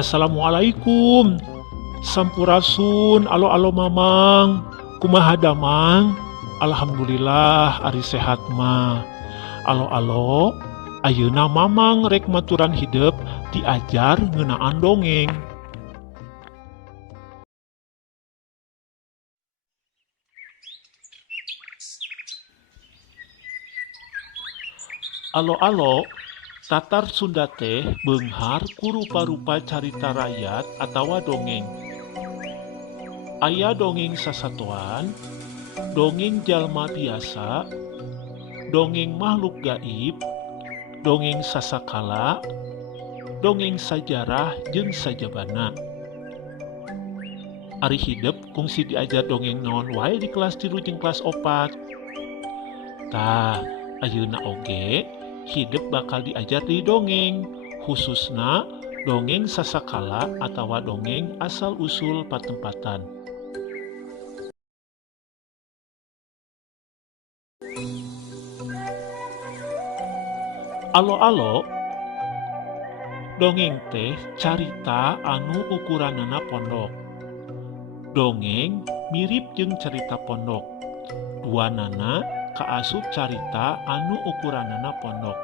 Assalamualaikum. Sampurasun, alo mamang. Kumaha damang? Alhamdulillah ari sehat mah. Alo, ayeuna mamang rek maturan hidup diajar ngeunaan dongeng. Alo, tatar Sunda teh beunghar ku rupa-rupa carita rakyat atawa dongeng. Aya dongeng sasatoan, dongeng jalma biasa, dongeng makhluk gaib, dongeng sasakala, dongeng sajarah jeung sajabana. Ari hidup kungsi diajar dongeng naon wae di kelas 3 jeung kelas 4. Tah, ayeuna oge hidup bakal diajar di dongeng, khususna dongeng sasakala atawa dongeng asal-usul patempatan. Alo, dongeng teh carita anu ukuranana pondok. Dongeng mirip jeung cerita pondok. Duanana kaasup carita anu ukuranana pondok.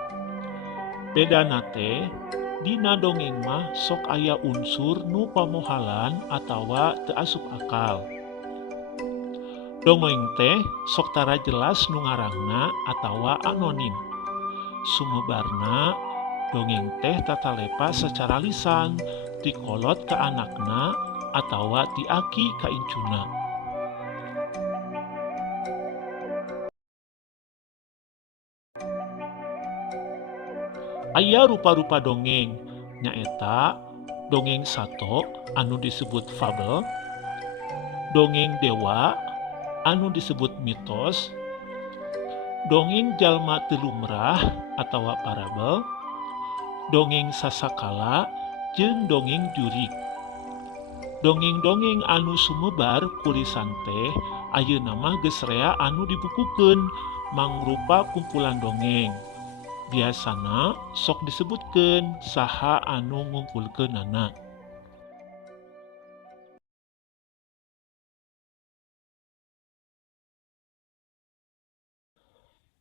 Bedana teh dina dongeng mah sok aya unsur nu pamohalan atawa teu asup akal. Dongeng teh sok tara jelas nu ngarangna atawa anonim. Sumebarna dongeng teh tatalepa secara lisan ti kolot ka anakna atawa ti aki ka incuna. Aya rupa-rupa dongeng, nyaeta dongeng sato anu disebut fabel, dongeng dewa anu disebut mitos, dongeng jalma teu lumrah atawa parabel, dongeng sasakala jeung dongeng jurig. Dongeng-dongeng anu sumebar kulisan teh ayeuna mah geus rea anu dibukukeun mangrupa kumpulan dongeng. Biasana sok disebutkeun saha anu ngumpulkeunana.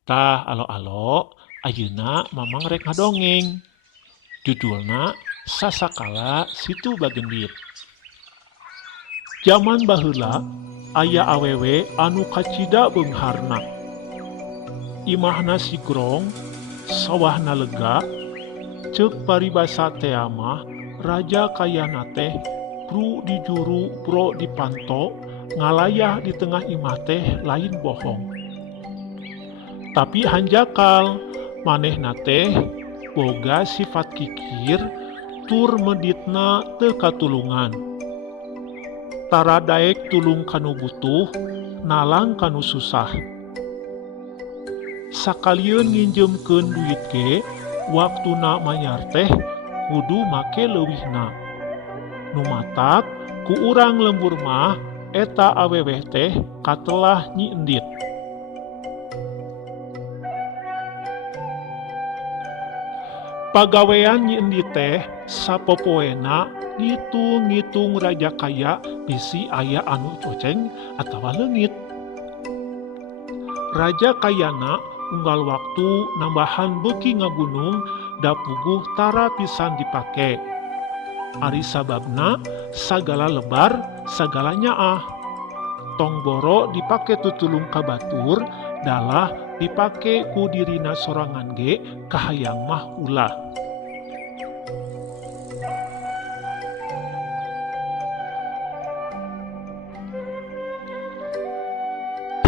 Tah alo, ayeuna mamang rek ngadongeng. Judulna Sasakala Situ Bagendit. Zaman baheula aya awewe anu kacida beungharna. Imahna sigrong, sawahna lega, ceuk paribasa teh mah raja kayana teh pru di juru pro dipanto, ngalayah di tengah imah teh lain bohong. Tapi hanjakal manehna teh boga sifat kikir tur meditna teu katulungan. Tara daek tulung kanu butuh, nalang kanu susah. Sakalieun nginjemkeun duit ge, waktuna mayar teh kudu make leuwihna. Nu matak ku urang lembur mah eta aweweh teh katelah Nyi Endit. Pagawean Nyi Endit teh sapopoena ngitung-ngitung raja kaya bisi aya anu coceng atawa leungit. Raja kayana unggal waktu nambahan beuki ngagunung da puguh tara pisan dipake. Ari sababna sagala lebar sagala nyaah. Tong boro dipake tutulung ka batur, dalah dipake ku dirina sorangan ge kahayang mah ulah.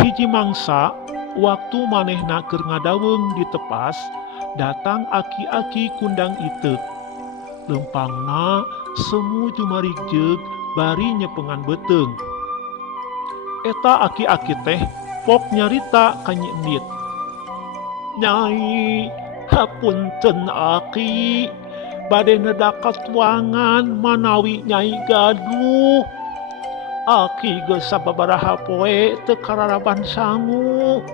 Hiji mangsa waktu manehna keur ngadaweung di tepas, datang aki-aki kundang iteuk. Lempangna semu jumarig jeug bari nyepengan beuteung. Eta aki-aki teh pok nyarita ka Nyi Endit. "Nyai, hapunten aki, bade nedakat wangan manawi Nyai gaduh. Aki geus sababaraha poe teu kararaban sangu."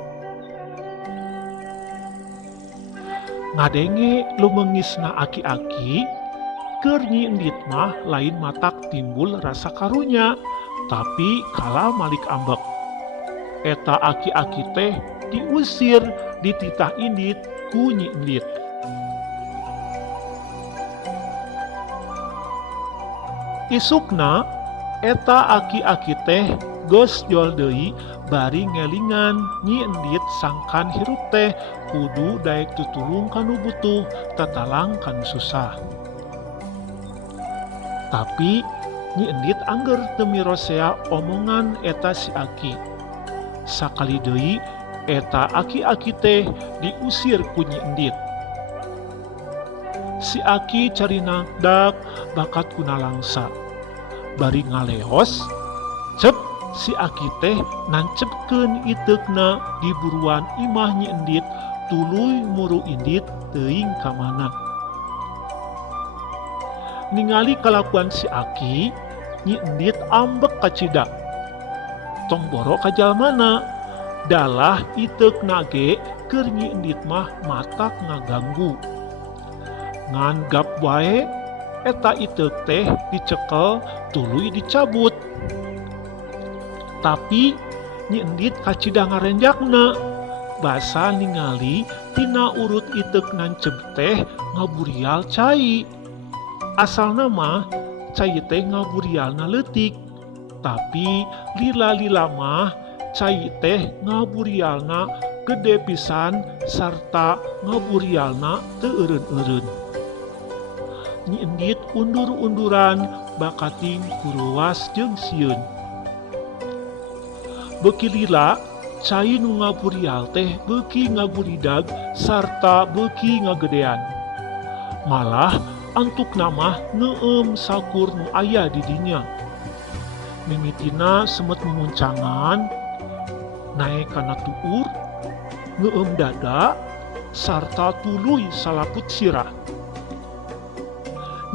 Ngadenge lumengisna aki-aki, Keur Nyi Endit mah lain matak timbul rasa karunya, tapi kala malik ambek. Eta aki-aki teh diusir di titah Indit ku Nyi Endit. Isukna eta aki-aki teh geus jol deui bari ngelingan Nyi Endit sangkan hirup teh kudu daek tutulung kanu butuh tatalang kanu susah. Tapi Nyi Endit angger teu mirosea omongan eta si aki. Sakali deui eta aki-aki teh diusir ku Nyi Endit. Si aki cari nagdak bakat kuna langsa. Bari ngaleos, cep si aki teh nancepkeun iteukna di buruan imah Nyi Endit tuluy muru Indit teuing ka mana. Ningali kalakuan si aki, Nyi Endit ambek kacida. Tong boro ka jalmana, dalah iteukna ge keur Nyi Endit mah matak ngaganggu. Ngan gap wae eta iteuk teh dicekel tuluy dicabut. Tapi Nyi Endit kacida ngarenjakna, basa ningali tina urut iteuk nancep teh ngaburial cai. Asalna mah cai teh ngaburialna leutik, tapi lila-lila mah cai teh ngaburialna gede pisan sarta ngaburialna teu eureun-eureun. Nyi Endit undur-unduran bakating kuruwas jeung sieun. Beuki lila cai nu ngaburial teh beuki ngaburidag sarta beuki ngagedean. Malah antukna mah neueum sakur nu aya di dinya. Mimitina semet memuncangan, naek kana tuur, ngeueum dada, sarta tuluy salaput sirah.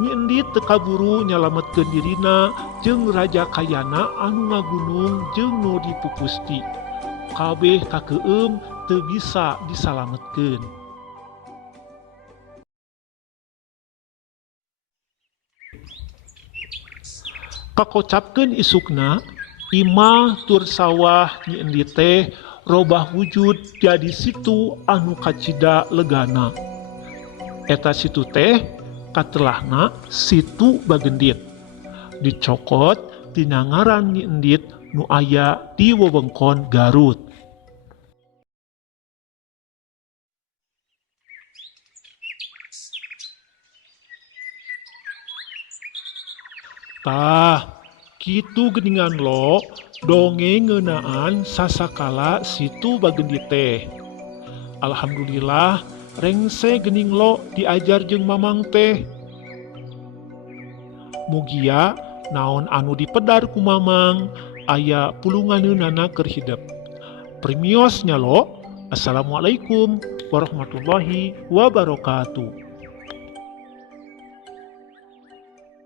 Nyi Endit teu kaburu nyalametkeun dirina jeung raja kayana anu ngagunung jeung nu dipupusti. Kabeh kakeueum teu bisa disalametkeun. Kakocapkeun isukna, imah tur sawah Nyi Endit teh robah wujud jadi situ anu kacida legana. Eta situ teh katelahna Situ Bagendit. Dicokot tina ngaran Nyi Endit nu aya di wewengkon Garut. Tah, kitu geuningan lo dongeng ngeunaan sasakala Situ Bagendit teh. Alhamdulillah rengse geuning lo diajar jeung mamang teh. Mugia naon anu dipedar ku mamang aya pulunganeunana keur hidep. Premios nya lo. Assalamualaikum warahmatullahi wabarakatuh.